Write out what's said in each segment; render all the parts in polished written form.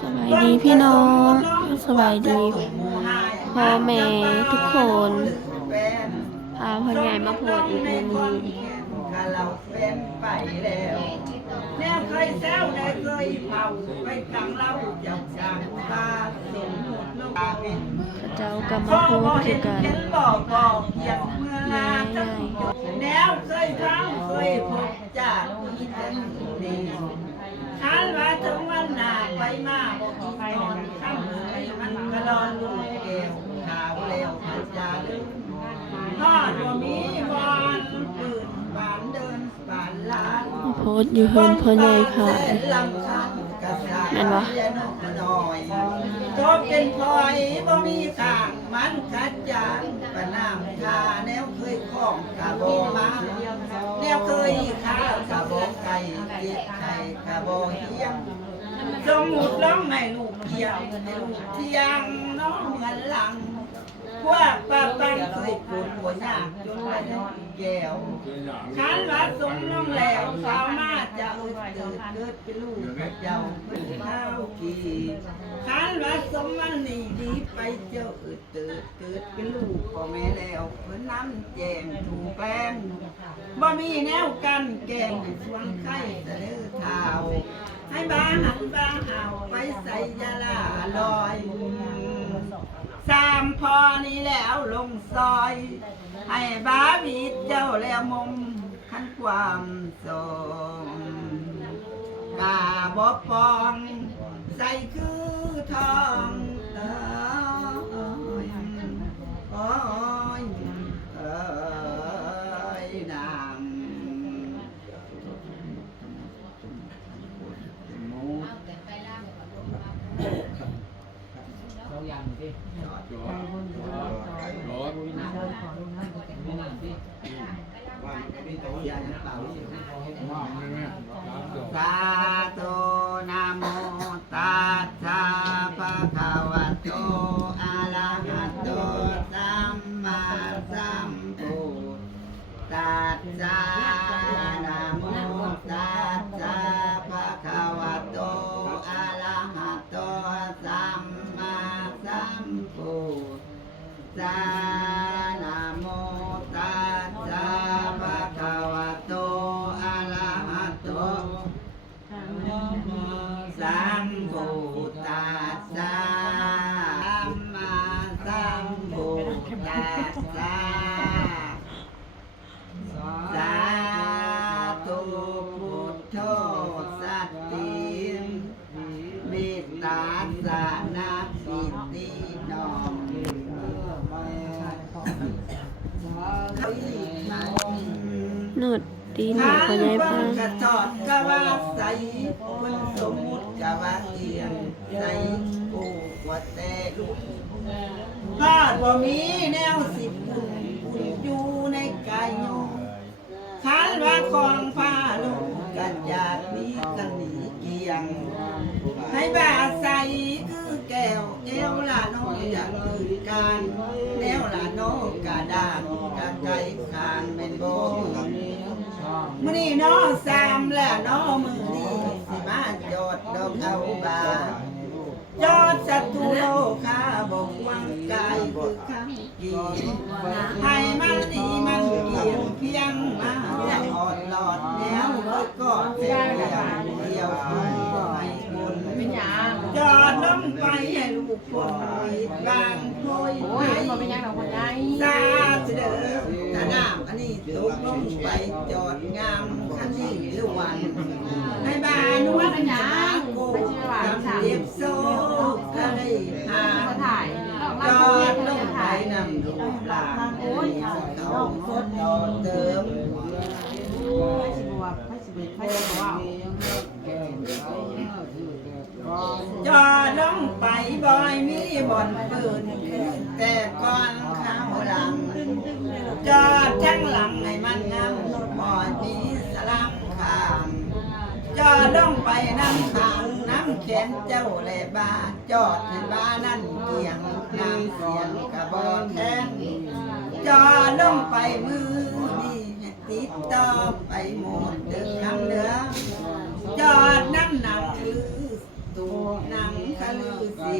สบายดีพี่น้องสบายดีพ่อแม่ทุกคนพาพ่อใหญ่มาโพดอีกมื้อนี้เราเป็นไปแล้วแนวเคยแซวได้เคยเผาไปตังเราจับจางตาสมมุติลูกเป็น พระเจ้าก็มาโพดคือกัน เห็นบอกเขียนเมื่อลาจังแนวเคยทั้งเคยพบจากอีจันดีฉันว่าถึงวันหน้าไปมาบอกอีนอนข้ามเลยมันกระดอนลูกแก้วขาวแล้วมันจะลืมทอดว่ามีบอนปืนบานเดินบานลาน มาโพดอยู่เฮินพ่อใหญ่ค่ะแม่นบ่ ก็เป็นพลอยบ่มีข้างมันกัดยางปะน้ำทาแนวเคยคล้องกะบ่มาแนวเคยข้าวกะบ่ไก่เก็บไข่กะบ่เฮียงสมมุติร้องให้ลูกเกี่ยวให้ลูกเที่ยงน้องเหมือนหลังพวกป้าปังเคยปวดหัวยากจนไม่ได้แก้วฉันว่าสมน้องแล้วสาวมาจะอึดเกิดเป็นลูกเจ้าเป็นข้าวกีฉันว่าสมวันนี้ดีไปเจ้าอึดเกิดเป็นลูกพ่อแม่แล้วเพื่อนน้ำแจงถูกแกล้งบ่มีแนวกันแกงให้สวงไข่เสนอเท้าให้บ้าหันบ้าเห่าไปใส่ยาลาลอยสามพอนี้แล้วลงซอยให้บ้าวิดเจ้าแล้วมุมขันความสมกาบอปองใส่คือทองโอ้ยนางเราอย่างที่รถสาธุนะโมตัสสะภะคะวะโตอะระหะโตสัมมาสัมพุทธัสสะนะโมตัสสะภะคะวะโตอะระหะโตสัมมาสัมพุทธัสสะนะโมตัสสะภะคะวะโตอะระหะโตสัมพุทธัสสะสัมมาสัมพุทธัสสะสาธุพุทโธสัตติเมตตาสานาสิทธินอมนวดตีนให้พ่อใหญ่ฟัง กระจอดกะว่าใสคนสมมุติกะว่าเตียงใสกูว่าแต่ลูกพาดว่ามีแนวสิบปุ่นอยู่ในกายโยขันว่าของฟ้าลูกกันอยากมีกันหนีเกียงให้บาใสคือแก้วเอวละน้อยอยากตื่นการแนวละโนกะดานกะไก่คางเป็นโบมื้อนี้น้อสามแล้วน้อมื้อนี้สิมาจอดดอกเอาบาจอดศัตรูโลคาบอกวังกายคือข้างกีให้มันดีมันเกี่ยวเพียงมาจะอ่อนหลอดแนวก็กอดเสียอย่างเดียวให้คนจอดลงไปให้ลูกคนอีกบางโอยซาเด้อตาน้ำอันนี้ตกลงไปจอดงามคันนี้ลุวันให้บานวัดหนาโกจำเจ็บโซ่ก็ได้หาจอดลงไปนำลูกหลานเขาสดเติมจอดลงไปบ่อยมีบ่อนเดินแต่ก่อนข้าวหลังจอดทั้งหลังให้มันงามบ่อยมีสลังข้างจอดลงไปน้ำขางน้ำแขนเจ้าและบ้าจอดให้บ้านั่นเกียงน้ำเสียงกระบอกแทนจอดลงไปมือนี่ติดต่อไปหมดเดือดคำเหลือจอดน้ำหนักคือต ตูหนังคลือสี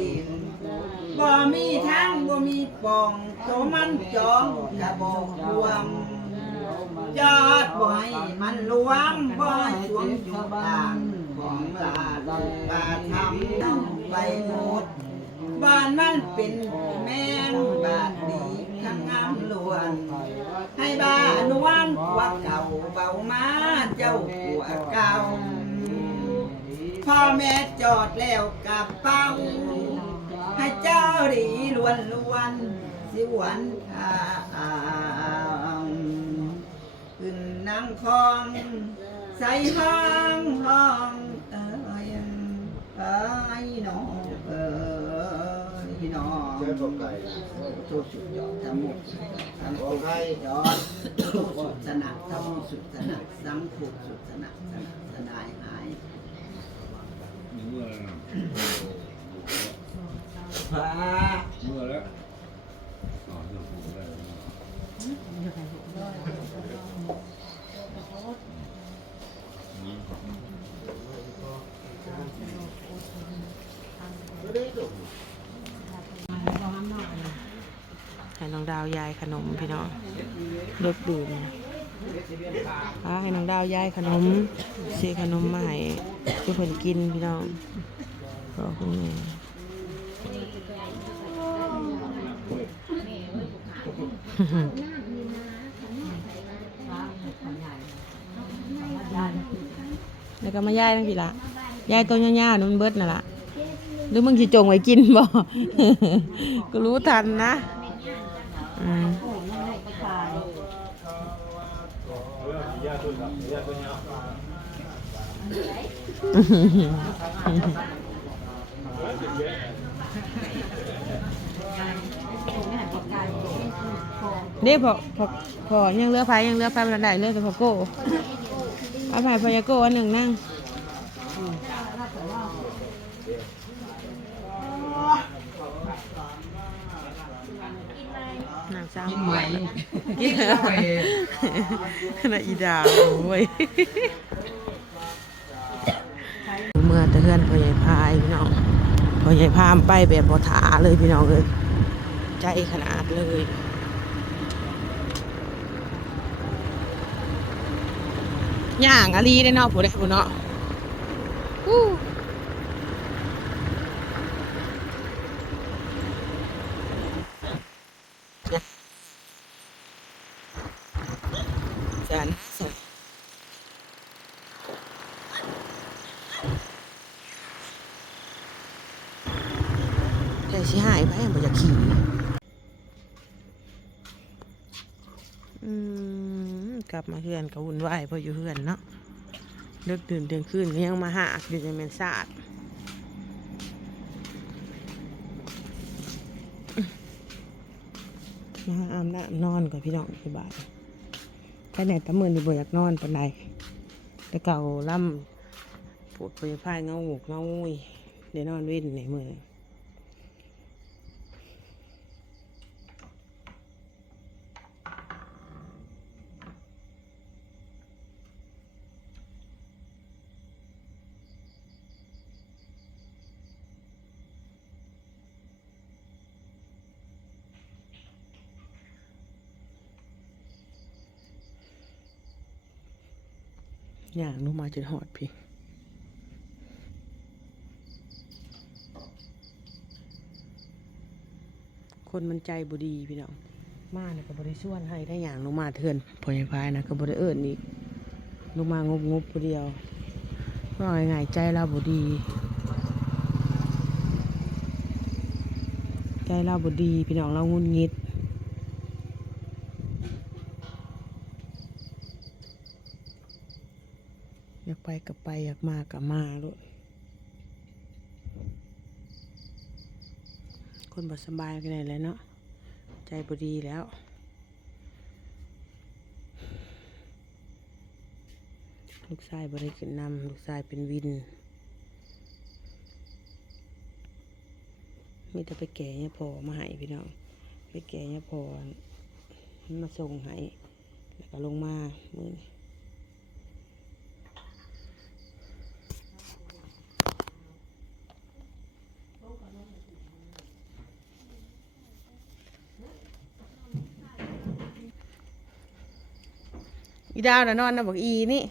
บ่มีทางบ่มีปองโตมันจองกระบอกรวมจอดบ่ให้มันรวมบ่สวมอยู่ต่างของลาลูกบาทำต้องไปหมดบ้านมันเป็นแม่งบาดดีทั้งงามล้วนให้บ้านวลกว่าเก่าเบามาเจ้าหัวเก่าพ่อแม่จอดแล้วกับเป้าให้เจ้าดีล้วนสิหวันทางขึ้นนั่งคองใส่ห้องเอ้ยน้องน้องทุกสุดยอดทั้งหมดทั้งสุดยอดสุดสนับทั้งสุดสนับสังขุดสุดสนับสนายหายพระเมื่อแล้วให้น้องดาวยายขนมพี่น้องเลิกดื่มให้น้องดาวยายขนมซื้อขนมมาให้ทุกคนกินพี่น้องขอบคุณแม่แล้วก็มาย่ายนั่งพี่ละย่ายตัวยาวๆนั่นเบิดน่ะล่ะหรือมึงสิจงไว้กินบ่ ก็รู้ทันนะเด้พอยังเลือไฟบันไดเลือแต่พอโก้เอาไผ่พอยาโก้อันหนึ่งนั่งนางซ้ำกินไหมกินไหมน่าอีดาวโว้ยเมื่อตะเฮือนพ่อใหญ่พายพี่น้องพ่อใหญ่พามไปแบบบ่ถาเลยพี่น้องเลยใจขนาดเลยย่างอาลีได้เนาะผู้ใดผู้เนาะแต่สิหายไปบ่อยากขี่กลับมาเฮือนก็วุ่นวายเพราะอยู่เฮือนเนาะเลิกดื่นเที่ยงคืนยังมาหาอยู่ในเมนซาดมาอาบน้ำนอนกับพี่น้องที่บ้านแค่ไหนตะมือนี่บ่อยากนอนปานใดแต่เก่าล่ำปวดปวดพายเงาหูเงาอุ้ยเดี๋ยวนอนวิ่นในมืออย่างลงมาจนหอดพี่คนมันใจบดีพี่น้องมาเนี่ยก็บริส่วนให้ได้อย่างลงมาเถื่อนพอยพายนะก็บริเอิญอีกลงมางบคนเดียวก็ง่ายใจเราบดีใจเราบดีพี่น้องเรางุนงิดอยากไปกับไปอยากมากับมาลูกคนบ่สบายกันเลยเนาะใจบ่ดีแล้วลูกชายบ่ได้กินนำลูกชายเป็นวินมีแต่ไปแก่เนี่ยพอมาให้พี่น้องไปแก่เนี่ยพอมาส่งให้แล้วก็ลงมามื้อ อีดาวน่ะนอนนะบอกอีนี่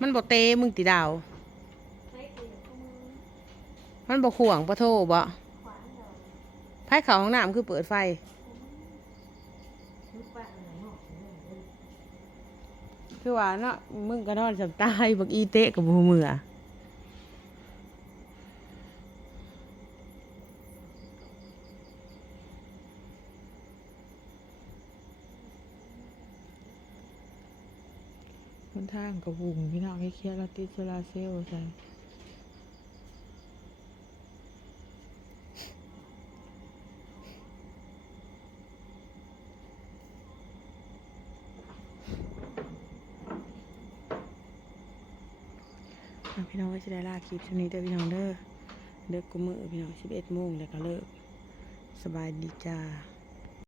มันบอกเตมึงติดาว มันบอกห่วงปะโทบ่ไพ่เขาห้องน้ำคือเปิดไฟคือว่าเนาะมึงก็นอนสับตายบอกอีเตะกับมือคนทางกับวุงพี่น้องให้เคลียร์เราติดโซลาเซลล์ใช่พี่น้องก็จะได้ลาคลิปช่วงนี้เด้อพี่น้องเด้อเลิกกูมือพี่น้อง11 โมงแล้วก็เลิกสบายดีจ้า